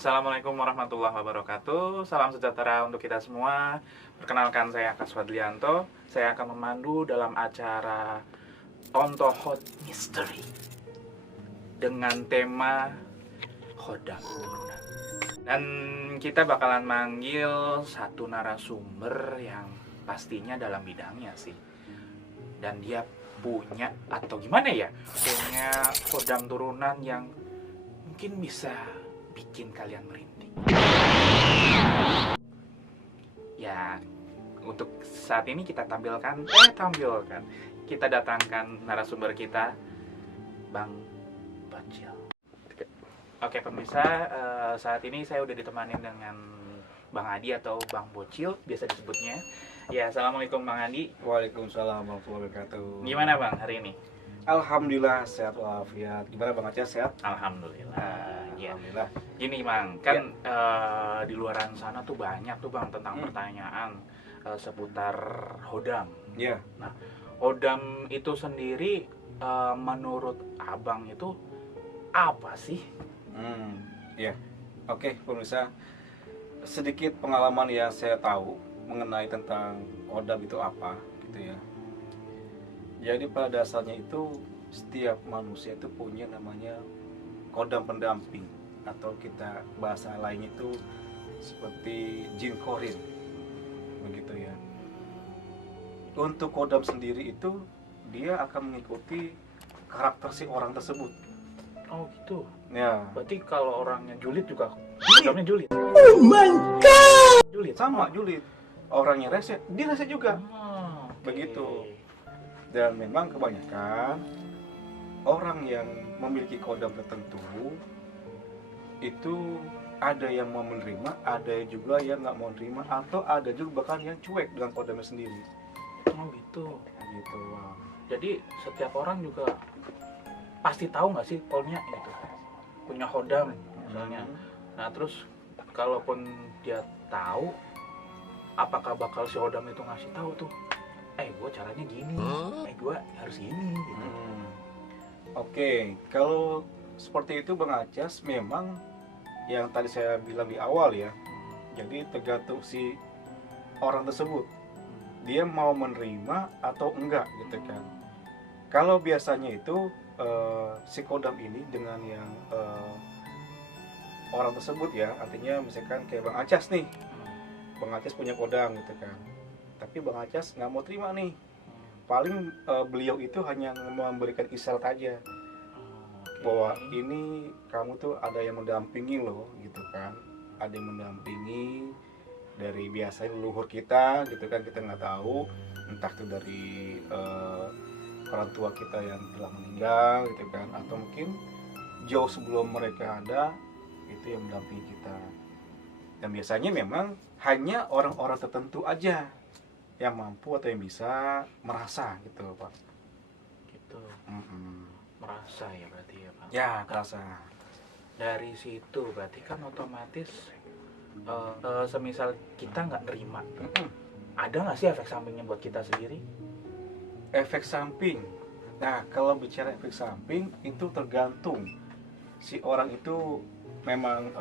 Assalamualaikum warahmatullahi wabarakatuh. Salam sejahtera untuk kita semua. Perkenalkan, saya Akas Fadlianto. Saya akan memandu dalam acara Onto Hot Mystery dengan tema Khodam Turunan. Dan kita bakalan manggil satu narasumber yang pastinya dalam bidangnya sih. Dan dia punya, atau gimana ya, punya Khodam Turunan yang mungkin bisa bikin kalian merinding. Ya, untuk saat ini kita tampilkan, kita datangkan narasumber kita, Bang Bocil. Oke pemirsa, saat ini saya udah ditemani dengan Bang Adi atau Bang Bocil, biasa disebutnya. Ya, assalamualaikum Bang Adi. Waalaikumsalam warahmatullahi wabarakatuh. Gimana Bang hari ini? Alhamdulillah sehat walafiat. Gimana Bang Aceh, sehat? Alhamdulillah. Ya. Alhamdulillah. Gini Bang, kan di luaran sana tuh banyak tuh Bang tentang pertanyaan seputar Khodam. Iya. Nah, Khodam itu sendiri menurut Abang itu apa sih? Iya. Oke, pemirsa. Sedikit pengalaman yang saya tahu mengenai tentang Khodam itu apa, gitu ya. Jadi pada dasarnya itu setiap manusia itu punya namanya Khodam pendamping, atau kita bahasa lain itu seperti jin korin, begitu ya. Untuk Khodam sendiri itu dia akan mengikuti karakter si orang tersebut. Oh gitu. Ya. Berarti kalau orangnya julid juga Khodamnya julid. Oh my god. Julid. Sama julid. Orangnya rese, dia rese juga. Okay. Begitu. Dan memang kebanyakan orang yang memiliki Khodam tertentu itu ada yang mau menerima, ada juga yang nggak mau menerima, atau ada juga bahkan yang cuek dengan Khodamnya sendiri. Oh gitu. Gitu. Wow. Jadi setiap orang juga pasti tahu nggak sih polnya gitu, punya Khodam misalnya. Nah terus kalaupun dia tahu, apakah bakal si Khodam itu ngasih tahu tuh, gue caranya gini, gue harus gini gitu. Oke, kalau seperti itu Bang Acas, memang yang tadi saya bilang di awal ya, jadi tergantung si orang tersebut, dia mau menerima atau enggak gitu kan. Kalau biasanya itu si Khodam ini dengan yang orang tersebut ya, artinya misalkan kayak Bang Acas nih, Bang Acas punya Khodam gitu kan, tapi Bang Acas nggak mau terima nih. Paling beliau itu hanya memberikan isyarat aja bahwa ini kamu tuh ada yang mendampingi loh gitu kan, ada yang mendampingi dari biasanya leluhur kita gitu kan, kita nggak tahu entah itu dari orang tua kita yang telah meninggal gitu kan, atau mungkin jauh sebelum mereka ada itu yang mendampingi kita. Dan biasanya memang hanya orang-orang tertentu aja yang mampu atau yang bisa merasa gitu Pak. Gitu. Merasa ya berarti ya Pak. Ya, merasa. Dari situ berarti kan otomatis semisal kita nggak nerima, ada nggak sih efek sampingnya buat kita sendiri? Efek samping. Nah, kalau bicara efek samping itu tergantung si orang itu memang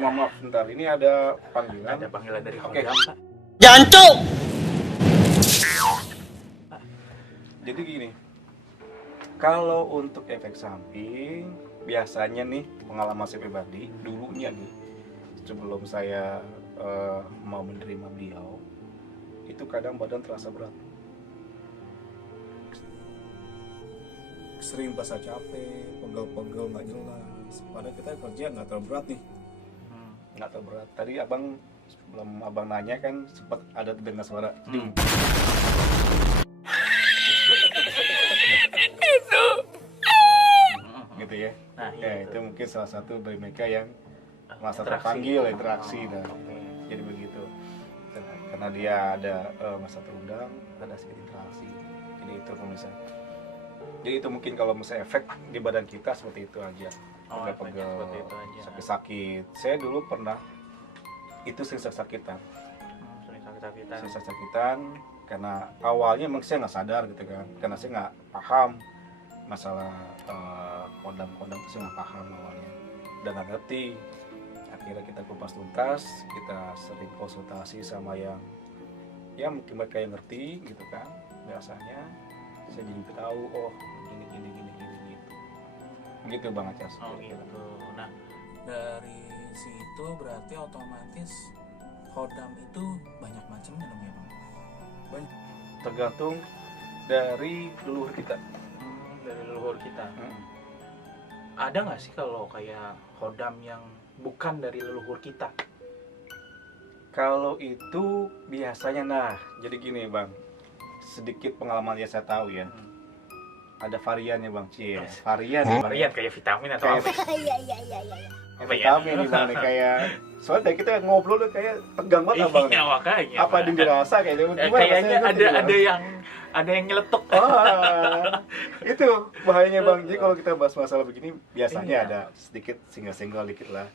maaf bentar, ini ada panggilan. Ada panggilan dari Oke. Khodam Pak. Jancuk. Jadi gini, kalau untuk efek samping biasanya nih, pengalaman saya pribadi dulunya nih, sebelum saya mau menerima beliau, itu kadang badan terasa berat, sering rasa capek, pegel-pegel nggak jelas. Padahal kita kerja nggak terlalu berat nih, nggak terlalu berat. Tadi abang sebelum abang nanya kan sempat ada dengar suara ding. Gitu ya. Nah, Ya itu. itu mungkin salah satu dari mereka yang merasa Interaksi. terpanggil, interaksi dan Oke. jadi begitu. Karena dia ada masa terundang, ada sedikit interaksi. Jadi itu pemirsa. Jadi itu mungkin kalau misalnya efek di badan kita seperti itu aja. Oh, efeknya Pegel-pegel, seperti itu aja. sakit-sakit. Saya dulu pernah itu sering sakit-sakitan. Sering sakit-sakitan. Saya sakit-sakitan karena awalnya emang saya nggak sadar gitu kan, karena saya nggak paham masalah Khodam itu, saya nggak paham awalnya. dan nggak ngerti. Akhirnya kita kupas tuntas, kita sering konsultasi sama yang ya mungkin mereka yang ngerti gitu kan. Biasanya saya jadi tahu, oh gini gitu. Begitu Bang Acas. Oh gitu. Nah, dari situ berarti otomatis khodam itu banyak macamnya dong ya Bang? Tergantung dari leluhur kita. Dari leluhur kita. Ada nggak sih kalau kayak khodam yang bukan dari leluhur kita? Kalau itu biasanya, nah jadi gini Bang, sedikit pengalaman yang saya tahu ya, ada variannya Bang, varian nih, Bang. Varian kayak vitamin atau Kayak- apa? Kayak vitamin nih Bang, nih, kayak soalnya kita ngobrol tuh kayak tegang banget Bang. Iya, makanya. Apa yang dirasa kayak gimana Kayaknya rasanya tuh, ada yang nyeletuk. itu bahayanya Bang. Jadi kalau kita bahas masalah begini biasanya Iya. ada sedikit singgah-singgah dikit lah.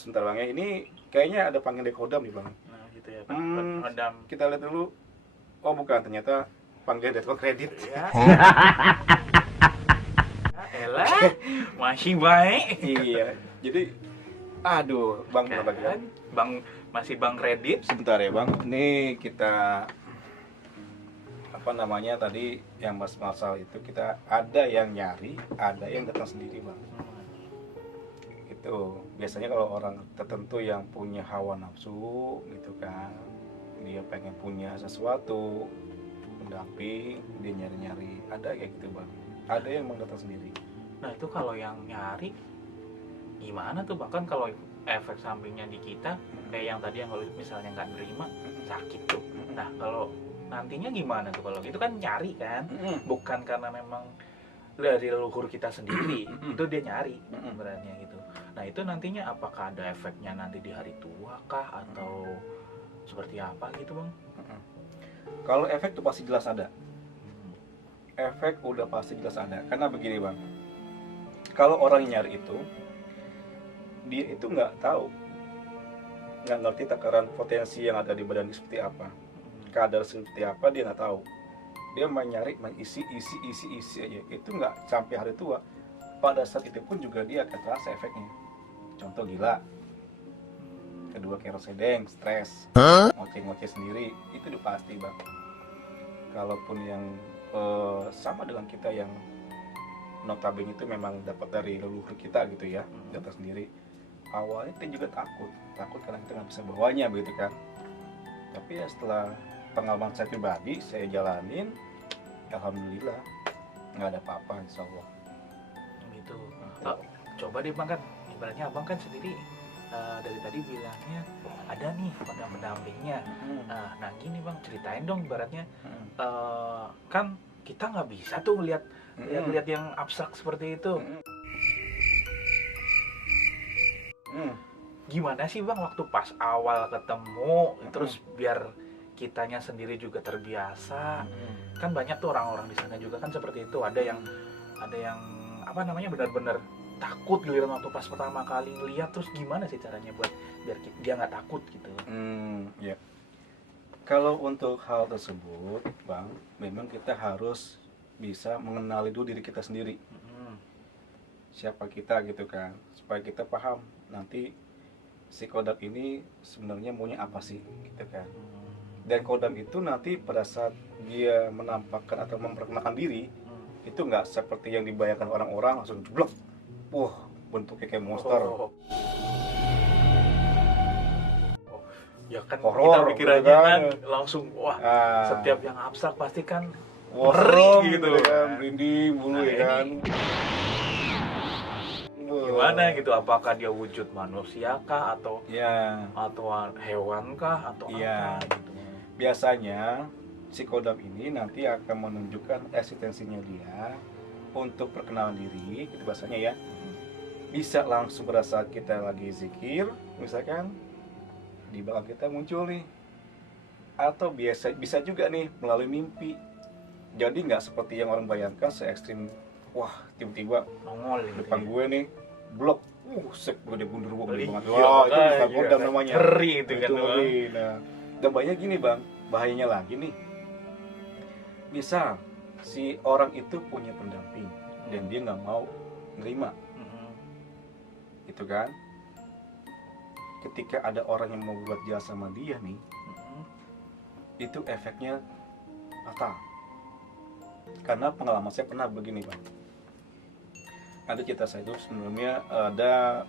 Sebentar Bang ya, ini kayaknya ada panggilan kodam nih Bang. Nah, gitu ya, Bang. Khodam. Kita lihat dulu. Oh bukan, ternyata panggilan deadcon kredit. Ya. Elah, masih baik. Iya. Jadi, aduh, Bang, Kan? berapa ya? Masih Bang kredit. Sebentar ya, Bang. Ini kita apa namanya tadi yang Mas Masal itu kita ada yang nyari, ada yang datang sendiri, Bang. Itu biasanya kalau orang tertentu yang punya hawa nafsu gitu kan, dia pengen punya sesuatu, pendamping, dia nyari-nyari, ada kayak gitu, Bang. Ada yang emang datang sendiri. Nah, itu kalau yang nyari gimana tuh? Bahkan kalau efek sampingnya di kita kayak yang tadi yang kalau misalnya nggak nerima sakit tuh. Nah, kalau nantinya gimana tuh kalau gitu kan nyari kan? Bukan karena memang dari leluhur kita sendiri, itu dia nyari sebenarnya gitu. Nah, itu nantinya apakah ada efeknya nanti di hari tua kah atau seperti apa gitu, Bang? Kalau efek tuh pasti jelas ada. Efek udah pasti jelas ada. Karena begini Bang, kalau orang nyari itu, dia itu nggak tahu, nggak ngerti takaran potensi yang ada di badan seperti apa, kadar seperti apa dia nggak tahu. Dia main nyari, main isi aja. Itu nggak sampai hari tua. Pada saat itu pun juga dia akan terasa efeknya. Contoh gila, kedua kerosedeng, stres, ngoceh-ngoceh sendiri, itu udah pasti Bang. Kalaupun yang sama dengan kita yang notabene itu memang dapat dari leluhur kita gitu ya, data sendiri. Awalnya kita juga takut karena kita nggak bisa bawanya begitu kan. Tapi ya setelah pengalaman saya pribadi, saya jalanin, alhamdulillah nggak ada apa-apa, insya Allah. Gitu. Oh, coba deh Bang, kan ibaratnya Abang kan sendiri dari tadi bilangnya ada nih pendampingnya. Nah gini Bang, ceritain dong ibaratnya kan kita nggak bisa tuh lihat yang abstrak seperti itu. Gimana sih Bang waktu pas awal ketemu, terus biar kitanya sendiri juga terbiasa. Kan banyak tuh orang-orang di sana juga kan seperti itu. Ada yang apa namanya benar-benar takut giliran waktu pas pertama kali ngeliat. Terus gimana sih caranya buat biar dia nggak takut gitu? Ya. Kalau untuk hal tersebut, Bang, memang kita harus bisa mengenali dulu diri kita sendiri. Siapa kita gitu kan, supaya kita paham nanti si kodam ini sebenarnya maunya apa sih gitu kan. Dan kodam itu nanti pada saat dia menampakkan atau memperkenalkan diri, itu nggak seperti yang dibayangkan orang-orang langsung jeblok. Bentuknya kayak monster. Ya kan Horor, kita pikirannya gitu kan langsung wah setiap yang abstrak pasti kan ngeri gitu kan, merinding bulu ya kan. Gimana gitu, apakah dia wujud manusia kah atau Ya, hewan kah atau Iya. apa gitu. biasanya si kodam ini nanti akan menunjukkan eksistensinya dia untuk perkenalan diri, gitu bahasanya ya. Bisa langsung pada saat kita lagi zikir, misalkan di belakang kita muncul nih, atau bisa juga nih melalui mimpi. Jadi nggak seperti yang orang bayangkan se-ekstrim, wah tiba-tiba Nongol gitu. depan gue nih blok, sek gue bundur gue banget. Iya, Wah itu makanya. bukan kodam namanya. Ngeri itu kan, Bang. ngeri. Nah, dan banyak gini Bang, bahayanya lagi nih. Misal si orang itu punya pendamping dan dia nggak mau nerima, itu kan. Ketika ada orang yang mau buat jahat sama dia nih, itu efeknya fatal. Karena pengalaman saya pernah begini bang, ada cerita saya itu sebelumnya ada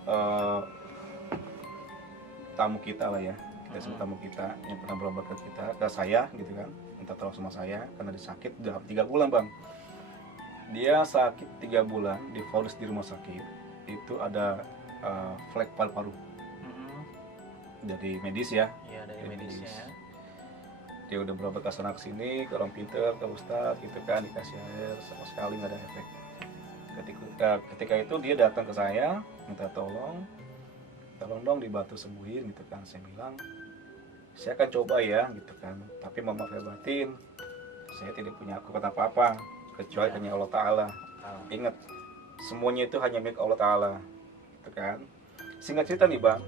tamu kita lah ya, kita sebut tamu kita yang pernah berobat ke kita, ke saya gitu kan, minta tolong sama saya karena dia sakit dalam 3 bulan bang. Dia sakit 3 bulan, divonis di rumah sakit, itu ada flek paru-paru dari medis ya. Iya, dari medisnya. Dia udah berobat ke sana kesini, ke orang pinter, ke ustadz gitu kan, dikasih air, sama sekali nggak ada efek. Ketika itu dia datang ke saya minta tolong dong dibantu sembuhin gitu kan. Saya bilang saya akan coba ya gitu kan, tapi mama saya batin, saya tidak punya kekuatan apa-apa kecuali hanya Allah Ta'ala. Ingat, semuanya itu hanya milik Allah Ta'ala gitu kan. Singkat cerita nih bang,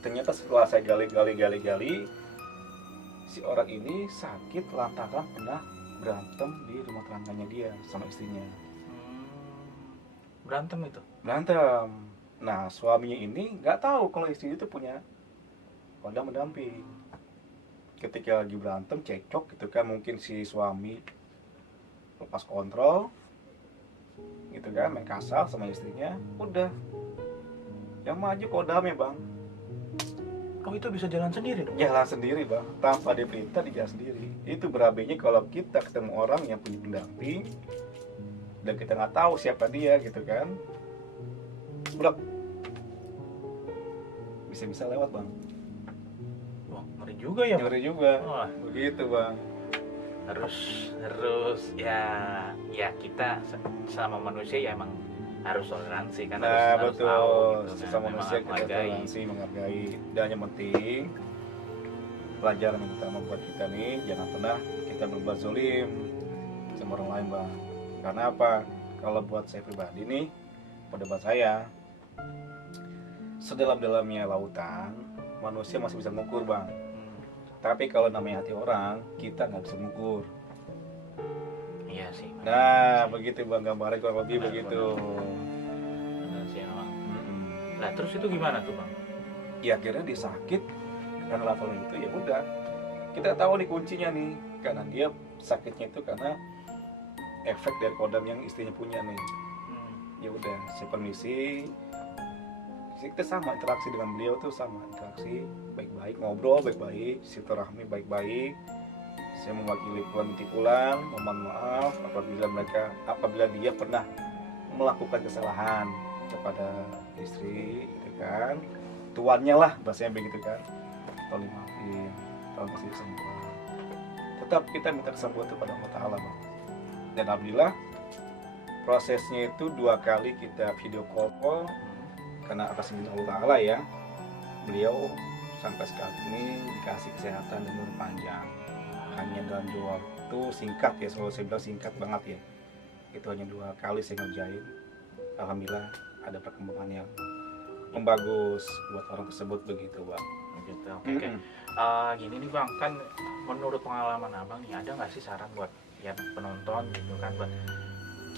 ternyata setelah saya gali, si orang ini sakit lantaran pernah berantem di rumah tetangganya dia sama istrinya. Berantem itu? Berantem. Nah suaminya ini nggak tahu kalau istrinya itu punya kodam pendamping. Ketika lagi berantem cekcok gitu kan, mungkin si suami lepas kontrol gitu kan, main kasar sama istrinya, udah yang maju kodamnya bang. Oh, itu bisa jalan sendiri dong? Jalan sendiri bang, tanpa diperintah dia jalan sendiri. Itu berabinya kalau kita ketemu orang yang punya pendamping dan kita nggak tahu siapa dia gitu kan, udah bisa lewat bang. Wah, ngeri juga ya. Ngeri juga. Wah, Begitu bang. harus ya kita sama manusia ya emang harus toleransi kan. Nah harus betul, tahu gitu kan. sesama Memang manusia kita menghargai. toleransi, menghargai. Dan yang penting pelajaran yang utama buat kita nih, jangan pernah kita berbuat zolim sama orang lain bang. Karena apa? Kalau buat saya pribadi nih, pendapat saya, sedalam-dalamnya lautan manusia masih bisa mengukur bang. Tapi kalau namanya hati orang, kita nggak bisa mengukur. Iya sih. Nah begitu bang, gambarnya kurang lebih Benar, begitu. Benar sih emang. Nah terus itu gimana tuh bang? Ya akhirnya dia sakit karena level itu, ya udah kita tahu nih kuncinya nih, karena dia sakitnya itu karena efek dari kodam yang istrinya punya nih. Ya udah saya permisi, kita sama interaksi dengan beliau tuh sama interaksi baik-baik, ngobrol baik-baik, silaturahmi baik-baik. Saya mewakili pulang inti pulang, mohon maaf apabila dia pernah melakukan kesalahan kepada istri gitu kan, tuannya lah bahasanya begitu kan, tolong maafin, tolong kasih kesembuhan. Tetap kita minta kesembuhan itu pada Allah Ta'ala bang. Dan alhamdulillah prosesnya itu 2 kali kita video call karena atas izin Allah Ta'ala ya, beliau sampai sekarang ini dikasih kesehatan dan umur panjang. Hanya dalam 2 waktu singkat ya, selalu saya bilang singkat banget ya, itu hanya 2 kali saya ngerjain. Alhamdulillah ada perkembangan yang membagus buat orang tersebut begitu bang. Gitu. Oke. Gini nih bang, kan menurut pengalaman abang nih, ada nggak sih saran buat ya penonton gitu kan, buat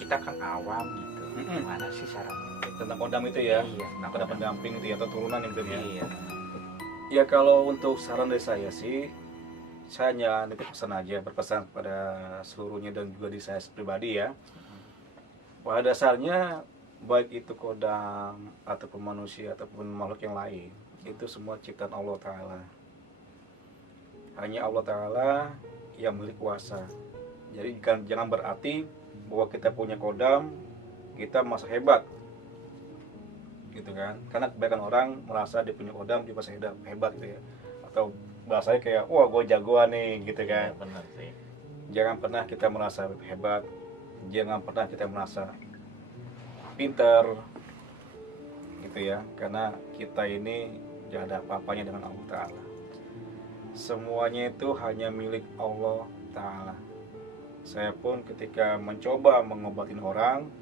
kita kan awam gitu, gimana sih sarannya Tentang kodam itu ya, iya, kodam pendamping itu ya, atau turunan yang benar ya. iya. Ya kalau untuk saran dari saya sih, saya hanya nitip pesan aja, berpesan kepada seluruhnya dan juga di saya pribadi ya. Pada dasarnya baik itu kodam ataupun manusia ataupun makhluk yang lain, itu semua ciptaan Allah Ta'ala. Hanya Allah Ta'ala yang milik kuasa. Jadi jangan berarti bahwa kita punya kodam kita masuk hebat gitu kan, karena kebanyakan orang merasa dia punya kodam dia masih hebat gitu ya, atau bahasanya kayak wah gue jagoan nih gitu kan. Ya, benar sih. Jangan pernah kita merasa hebat, jangan pernah kita merasa pinter gitu ya, karena kita ini gak ada apa-apanya dengan Allah Ta'ala. Semuanya itu hanya milik Allah Ta'ala. Saya pun ketika mencoba mengobatin orang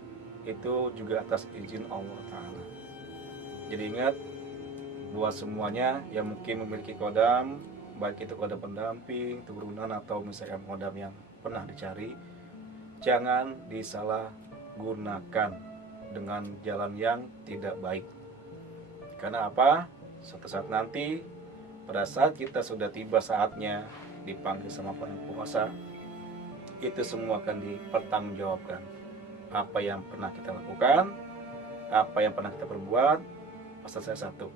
itu juga atas izin Allah Ta'ala. Jadi ingat, buat semuanya yang mungkin memiliki kodam, baik itu kodam pendamping, turunan atau misalkan kodam yang pernah dicari, jangan disalahgunakan dengan jalan yang tidak baik. Karena apa? Suatu saat nanti, pada saat kita sudah tiba saatnya dipanggil sama penguasa, itu semua akan dipertanggungjawabkan. Apa yang pernah kita lakukan, apa yang pernah kita perbuat. Pesan saya satu,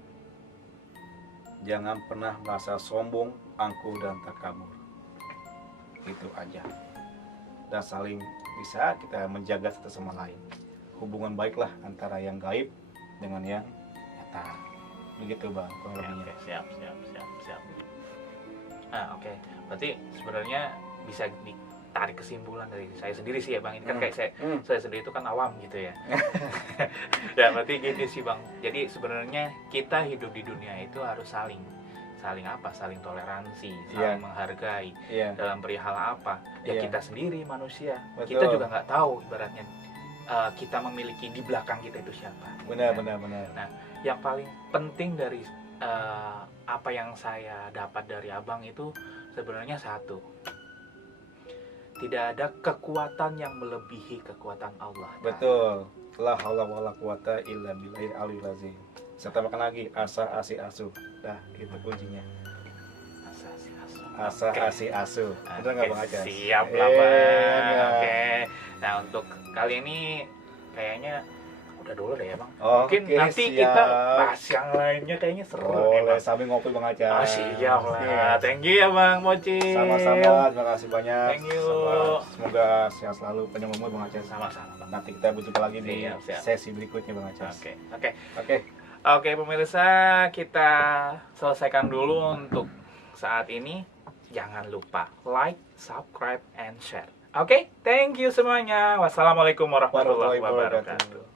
jangan pernah merasa sombong, angkuh, dan takabur. Itu aja. Dan saling bisa kita menjaga satu sama lain. Hubungan baiklah antara yang gaib dengan yang nyata. Begitu bang, kurang Oke, lebihnya. siap. Oke. Berarti sebenarnya bisa ditarik kesimpulan dari saya sendiri sih ya bang. Ini kan kayak saya sendiri itu kan awam gitu ya. Ya berarti gini sih bang. Jadi sebenarnya kita hidup di dunia itu harus saling apa? Saling toleransi, saling menghargai. Dalam perihal apa? Ya kita sendiri manusia. Betul. Kita juga nggak tahu ibaratnya kita memiliki di belakang kita itu siapa. Benar. Nah, yang paling penting dari apa yang saya dapat dari abang itu sebenarnya satu, tidak ada kekuatan yang melebihi kekuatan Allah. Betul. La haula wala quwata illa billahil aliyil azim. Saya tambahkan lagi, asa asi asu. Dah, itu kuncinya. Asa asi asu. Benar nggak bang Acas? Siap lah bang. Oke. Nah untuk kali ini kayaknya udah dulu deh ya bang. Mungkin nanti siap. kita bahas yang lainnya kayaknya seru. Boleh sambil ngopi bang Acas. Siap lah. Thank you ya bang Mochi. Sama-sama, terima kasih banyak. Thank you. Semoga sehat selalu, panjang umur bang Acas. Sama-sama bang. Nanti kita berjumpa lagi di Siap. sesi berikutnya bang Acas. Oke pemirsa, kita selesaikan dulu untuk saat ini. Jangan lupa like, subscribe, and share. Oke, thank you semuanya. Wassalamualaikum warahmatullahi wabarakatuh.